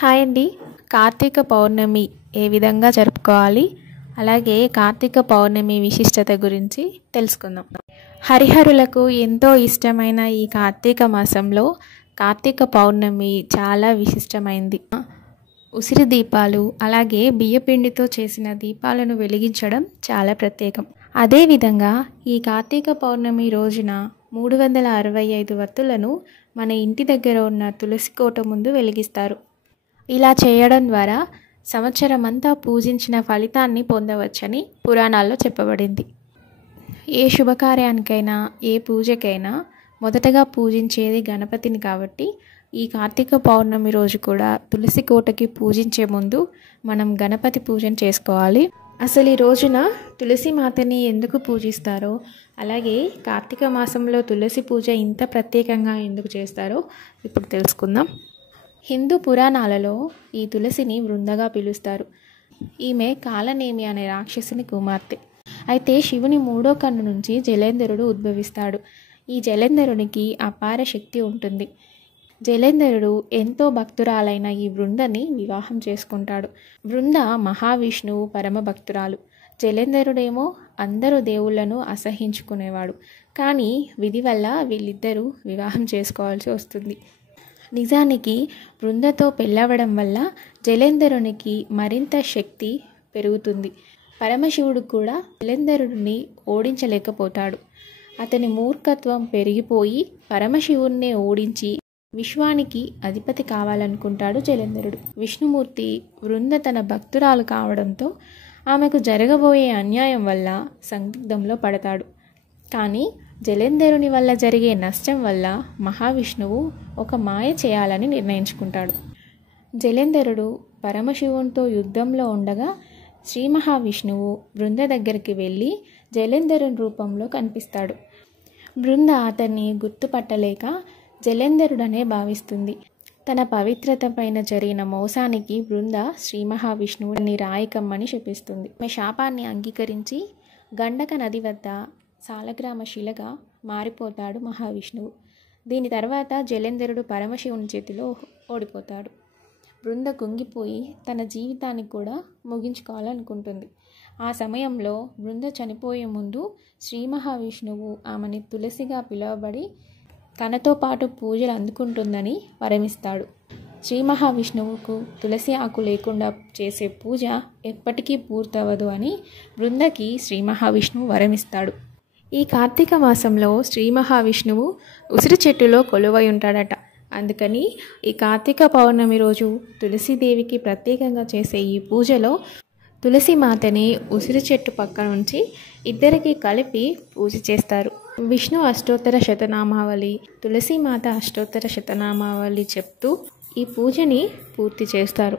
Hi అండి. కార్తీక పౌర్ణమి ఏ విధంగా జరుపుకోవాలి, అలాగే కార్తీక పౌర్ణమి విశిష్టత గురించి తెలుసుకుందాం. హరిహరులకు ఎంతో ఇష్టమైన ఈ కార్తీక మాసంలో కార్తీక పౌర్ణమి చాలా విశిష్టమైంది. ఉసిరి దీపాలు అలాగే బియ్యపిండితో చేసిన దీపాలను వెలిగించడం చాలా ప్రత్యేకం. అదేవిధంగా ఈ కార్తీక పౌర్ణమి రోజున 365 వత్తులను మన ఇంటి దగ్గర ఉన్న తులసి కోట ముందు వెలిగిస్తారు. ఇలా చేయడం ద్వారా సంవత్సరమంతా పూజించిన ఫలితాన్ని పొందవచ్చని పురాణాల్లో చెప్పబడింది. ఏ శుభకార్యానికైనా ఏ పూజకైనా మొదటగా పూజించేది గణపతిని కాబట్టి ఈ కార్తీక పౌర్ణమి రోజు కూడా తులసి కోటకి పూజించే ముందు మనం గణపతి పూజను చేసుకోవాలి. అసలు ఈ రోజున తులసి మాతని ఎందుకు పూజిస్తారో, అలాగే కార్తీక మాసంలో తులసి పూజ ఇంత ప్రత్యేకంగా ఎందుకు చేస్తారో ఇప్పుడు తెలుసుకుందాం. హిందూ పురాణాలలో ఈ తులసిని వృందగా పిలుస్తారు. ఈమె కాలనేమి అనే రాక్షసుని కుమార్తె. అయితే శివుని 3వ కన్ను నుంచి జలేంద్రుడు ఉద్భవిస్తాడు. ఈ జలేంద్రునికి అపార శక్తి ఉంటుంది. జలేంద్రుడు ఎంతో భక్తురాలైన ఈ వృందని వివాహం చేసుకుంటాడు. వృంద మహావిష్ణువు పరమ భక్తురాలు. జలేంద్రుడేమో అందరూ దేవుళ్లను అసహించుకునేవాడు. కానీ విధి వల్ల వీళ్ళిద్దరూ వివాహం చేసుకోవాల్సి వస్తుంది. నిజానికి బృందతో పెళ్ళవడం వల్ల జలేంద్రునికి మరింత శక్తి పెరుగుతుంది. పరమశివుడు కూడా జలేంద్రుడిని ఓడించలేకపోతాడు. అతని మూర్ఖత్వం పెరిగిపోయి పరమశివుణ్ణే ఓడించి విశ్వానికి అధిపతి కావాలనుకుంటాడు జలేంద్రుడు. విష్ణుమూర్తి వృంద తన భక్తురాలు కావడంతో ఆమెకు జరగబోయే అన్యాయం వల్ల సందిగ్ధంలో పడతాడు. కానీ జలేంద్రుని వల్ల జరిగే నష్టం వల్ల మహావిష్ణువు ఒక మాయ చేయాలని నిర్ణయించుకుంటాడు. జలేంద్రుడు పరమశివునితో యుద్ధంలో ఉండగా శ్రీ మహావిష్ణువు బృంద దగ్గరికి వెళ్ళి జలేంద్రుని రూపంలో కనిపిస్తాడు. బృంద అతన్ని గుర్తుపట్టలేక జలేంద్రుడనే భావిస్తుంది. తన పవిత్రత పైన జరిగిన మోసానికి బృంద శ్రీ మహావిష్ణువుని రాయికమ్మని శపిస్తుంది. ఆమె శాపాన్ని అంగీకరించి గండక నది వద్ద సాలగ్రామ శిలగా మారిపోతాడు మహావిష్ణువు. దీని తర్వాత జలేంద్రుడు పరమశివుని చేతిలో ఓడిపోతాడు. బృంద కుంగిపోయి తన జీవితాన్ని కూడా ముగించుకోవాలనుకుంటుంది. ఆ సమయంలో బృంద చనిపోయే ముందు శ్రీ మహావిష్ణువు ఆమెని తులసిగా పిలువబడి తనతో పాటు పూజలు అందుకుంటుందని వరమిస్తాడు. శ్రీ మహావిష్ణువుకు తులసి ఆకు లేకుండా చేసే పూజ ఎప్పటికీ పూర్తవదు అని బృందకి శ్రీ మహావిష్ణువు వరమిస్తాడు. ఈ కార్తీక మాసంలో శ్రీ మహావిష్ణువు ఉసిరి చెట్టులో కొలువై ఉంటాడట. అందుకని ఈ కార్తీక పౌర్ణమి రోజు తులసీదేవికి ప్రత్యేకంగా చేసే ఈ పూజలో తులసి మాతని ఉసిరి చెట్టు పక్క నుంచి ఇద్దరికి కలిపి పూజ చేస్తారు. విష్ణు అష్టోత్తర శతనామావళి, తులసీమాత అష్టోత్తర శతనామావళి చెప్తూ ఈ పూజని పూర్తి చేస్తారు.